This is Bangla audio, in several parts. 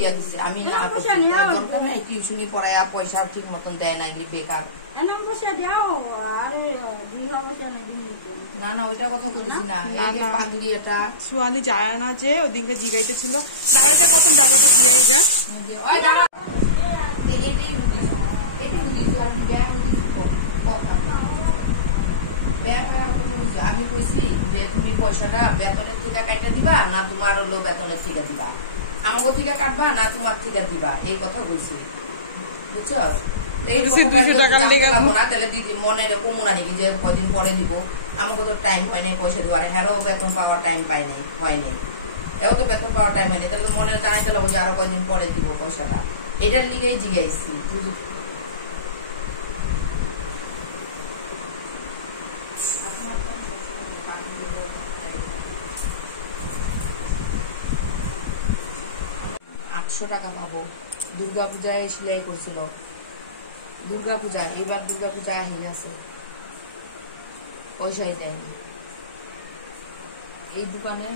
দিয়া দিছে আমি না দরকার নাই টিউশনি পড়ায়া পয়সা ঠিক মতন দেয় না এগুলি বেকার না না ওইটা কথা বলছি না এই যে পাগলি এটা সোয়ালি যায় না যে ওদিকে জিগাইতে ছিল দাঁড়াতে কত যাবে যে ওই দাঁড়া আমি কইছি যে তুমি পয়সাটা বেতনের থেকে কাটতে দিবা না তোমার হলো বেতনের থেকে দিবা আমাকে থেকে কাটবা না তোমার থেকে দিবা এই কথা বলছি বুঝছো মনে কমুনা নাকি যে কদিন পরে দিব আমাকে তো টাইম হয় নাই পয়সা দেওয়ার হ্যারো বেতন পাওয়ার টাইম পাই নাই হয়নি এও তো বেতন পাওয়ার টাইম হয়নি তাহলে মনে জানাইতে লাগবো যে আরো কদিন পরে দিব পয়সাটা এটার লিগেই জিগাইছি 800 টাকা পাবো দুর্গাপূজায় সেলাই করছিল দুর্গাপূজা এবার দুর্গাপূজা হয়ে গেছে পয়সাই দেয়নি এই দোকানে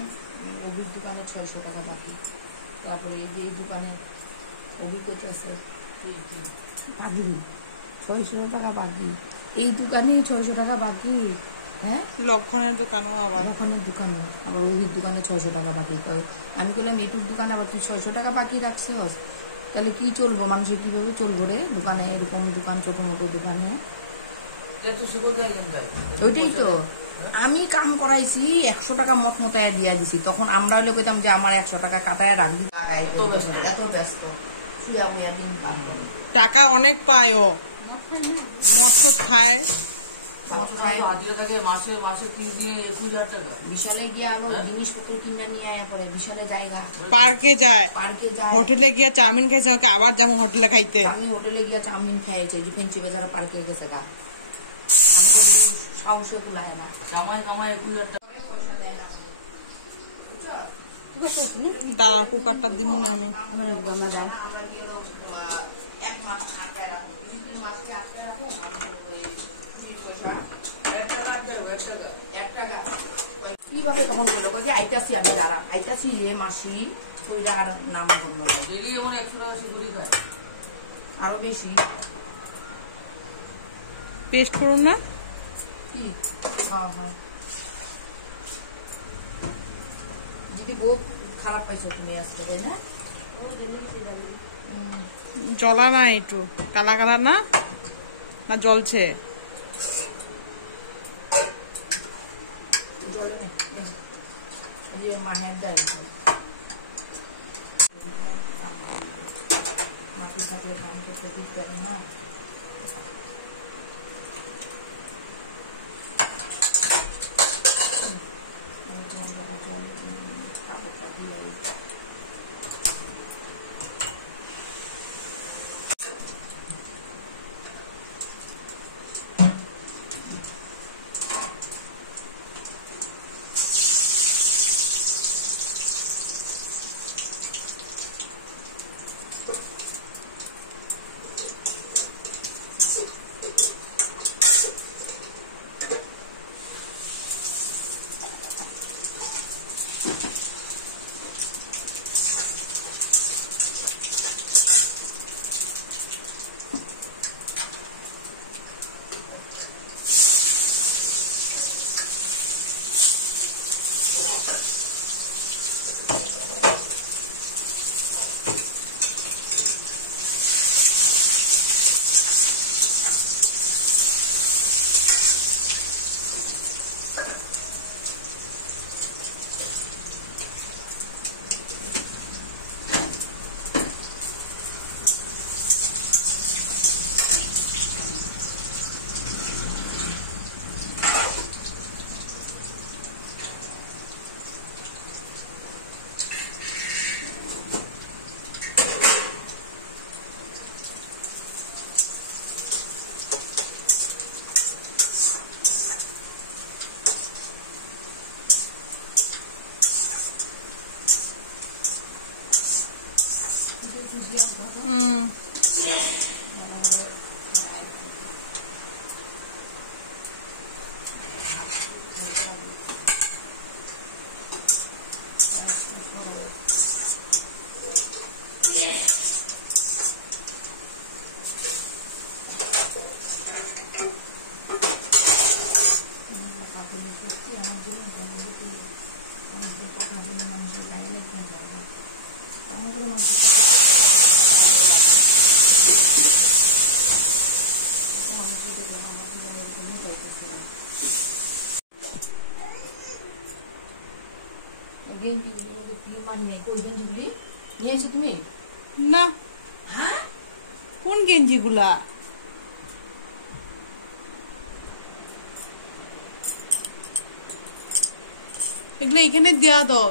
অভির দোকানে 600 টাকা বাকি তারপরে এই যে এই দোকানে অভিজ্ঞতা আছে বাকি 600 টাকা বাকি এই দোকানে 600 টাকা বাকি হ্যাঁ লক্ষণের দোকানও আবার লক্ষণের দোকানে আবার অভির দোকানে 600 টাকা বাকি আমি বললাম এইটুক দোকানে আবার তুই 600 টাকা বাকি রাখছিস তাহলে কি চলবো মানুষের কিভাবে চলবো রে দোকানে এরকম দোকান ছোট মোটো দোকানে ওইটাই তো আমি কাম করাইছি 100 টাকা মত মতায় দিয়া দিছি তখন আমরা হলে কইতাম যে আমার 100 টাকা কাটায় রাখবি এত ব্যস্ত শুয়া মুয়া দিন টাকা অনেক পায় ও মত খায় বিশালে গিয়ে আলো জিনিসপত্র কিনে নিয়ে আয়া পরে বিশালে জায়গা পার্কে যায় হোটেলে গিয়ে চাউমিন খাইছে ওকে আবার যাবো হোটেলে খাইতে আমি হোটেলে গিয়ে চাউমিন খাইছে যে ফেঞ্চি বাজারে পার্কে গেছে গা আমি তো সাহসে কুলায় না কামাই 1000 টাকা পয়সা দেয় না দাঁড়া কুকারটা দিব না আমি আমরা গিয়ে 1 মাস আটকায় রাখো 2 মাসকে আটকায় রাখো কিভাবে তখন বললো যে আইতাছি আমি দাঁড়া আইতাছি রে মাসি ওইটা আর নাম বললো আরো বেশি পেস্ট করুন না কি হ্যাঁ হ্যাঁ যদি বউ খারাপ পাইছো তুমি আজকে তাই না জ্বলা না একটু কালা কালা না না জ্বলছে মাহের ডাল মাটি থাকলে কাম করতে দিতে পারে না নিয়েছো তুমি? না, হ্যাঁ, কোন গেঞ্জি গুলা? এগুলো এখানে দেওয়া দাও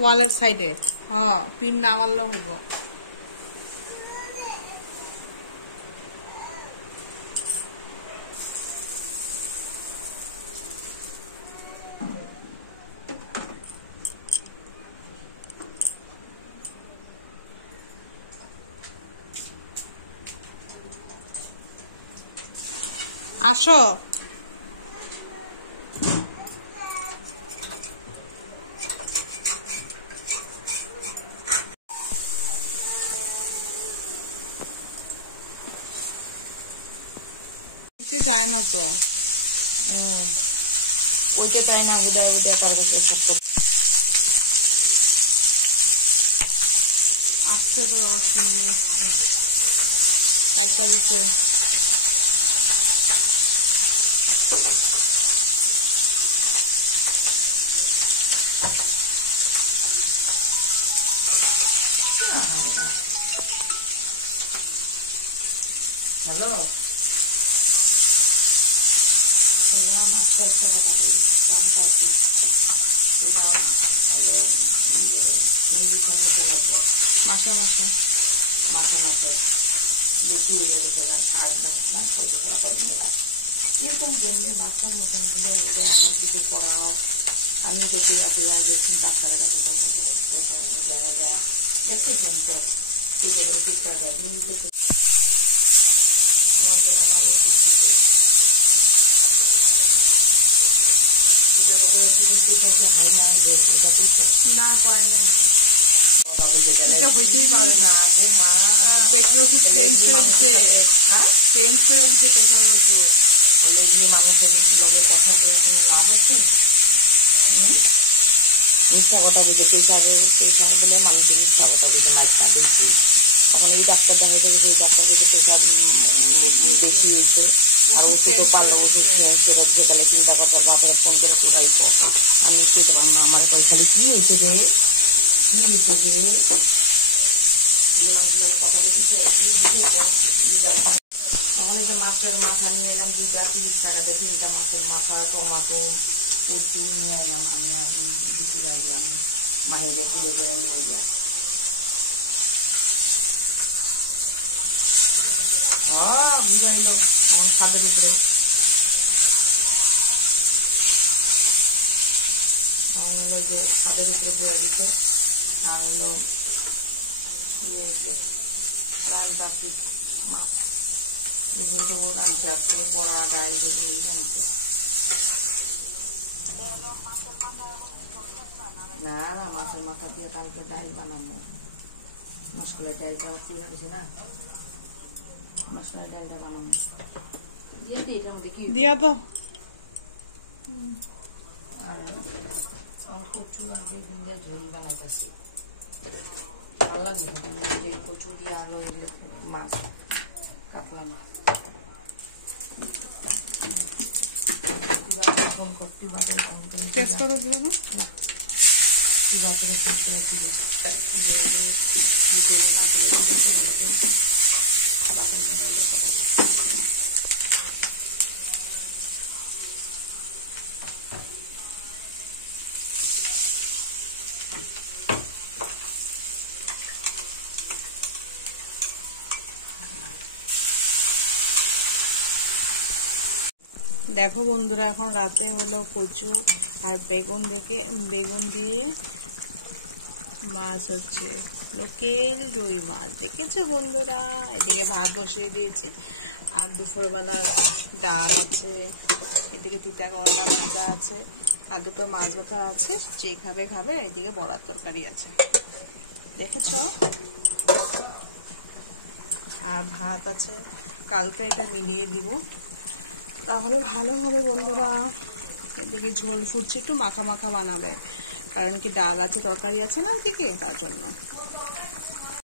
ওয়ালের সাইডে। হ্যাঁ, পিন না মারলেও হইব। আসো। যায় না তো, ওইটা তাই না, উদয় উদয় তার কাছে সব আসতে তো হ্যালো, মাছটা একটা কথা বলি, দামটা কি? মাসে মাসে মাসে মাসে বেশি হয়ে যাবে, তোরা 8-10 লাখ পয়সা করা করে নেবা। এরকম জন্য বাচ্চার মতন এখন কিছু পড়াও। আমি তো তুই আগে ডাক্তারের কাছে দেখা যায় দেখতেছেন তো, চিকিৎসা দেয় দেখতে না করেনি, এটা হইতেই পারে না। মানুষের লোকের কথা বলে কোনো লাভ হচ্ছে? মিথ্যা কথা বুঝে প্রেশার বলে মানুষের মিথ্যা কথা বুঝে মাইকটা বেশি। এখন এই ডাক্তার দেখা যাবে, সেই ডাক্তার বুঝে প্রেশার বেশি হয়েছে, আর ওষুধও পারলো, ওষুধ ফেরত যেকালে চিন্তা করতে বাপের ফোন করে তোরাই কর। আমি কইতে পারবো না আমার খালি কি হয়েছে রে, কি হয়েছে রে, কথা বলতেছে তখন এই যে মাছের মাথা নিয়ে এলাম 2-30 টাকাতে, 3টা মাছের মাথা, টমাটো, কচু নিয়ে এলাম। আমি আর বিক্রি লাগলাম মাহিরে তুলে করে নিয়ে যা। বুঝাইলো এখন ছাদের উপরে, তখন হলো যে ছাদের উপরে বয়ে দিতে, আর হলো রান্না মাছ এগুলো রান্না আসছে, বড়া ডাল যেগুলো জানছে না। না, মাছের মাথা দিয়ে কালকে ডাল বানাবো। মশলার ডালটা কি হয়েছে না, মশলার ডালটা বানাবো দিয়ে দিই, এটার মধ্যে কি দিয়া তো। আর কচু আর বেগুন দিয়ে ঝোল বানাইতেছি, ভালো লাগে যে কচু দিয়ে আলো মাছ, কাতলা মাছ। ফোন করতে বাদে টেস্ট করে দিও না, কি বাপরে ফোন করে দিবে কি করলে না করলে বাপের মোবাইলে কথা বলে। দেখো বন্ধুরা, এখন রাতে হলো কচু আর বেগুন দিয়ে মাছ হচ্ছে, লোকের রুই মাছ। দেখেছো বন্ধুরা? এদিকে ভাত বসিয়ে দিয়েছি, আর দুপুরবেলা ডাল আছে, এদিকে তিতা করলা ভাজা আছে, আর দুটো মাছ ভাজা আছে, যে খাবে খাবে। এদিকে বড়ার তরকারি আছে, দেখেছো? আর ভাত আছে, কালকে এটা মিলিয়ে দিব, তাহলে ভালো হবে বন্ধুরা। এদিকে ঝোল ফুটছে, একটু মাখা মাখা বানাবে। কারণ কি ডাল আছে, তরকারি আছে না ওইদিকে, তার জন্য।